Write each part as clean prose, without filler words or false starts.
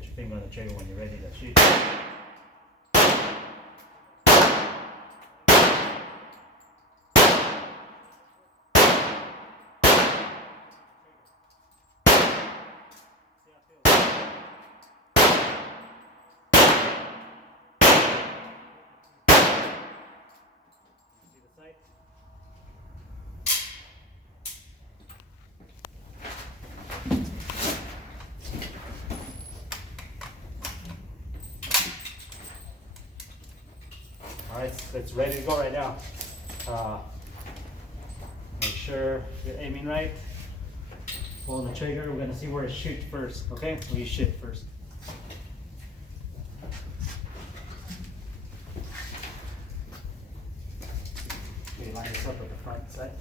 put your finger on the trigger when you're ready to shoot. See the sight? Alright, it's ready to go right now. Make sure you're aiming right. Pulling the trigger, we're going to see where it shoots first, okay? We shoot first. Okay, line this up at the front side.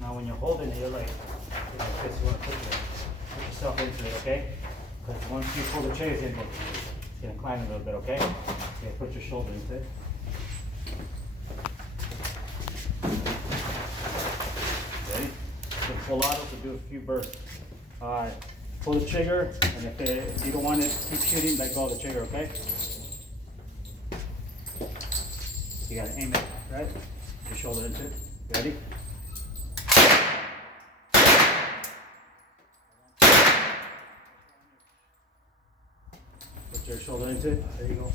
Now when you're holding it, you're like this, you want to put yourself into it, okay? Because once you pull the trigger, it's going to climb a little bit, okay? Okay, put your shoulder into it. Ready? You can pull out to do a few bursts. Alright, pull the trigger, and if you don't want it to keep shooting, let go of the trigger, okay? You got to aim it, right? Put your shoulder into it. Ready? Put your shoulder into it. There you go.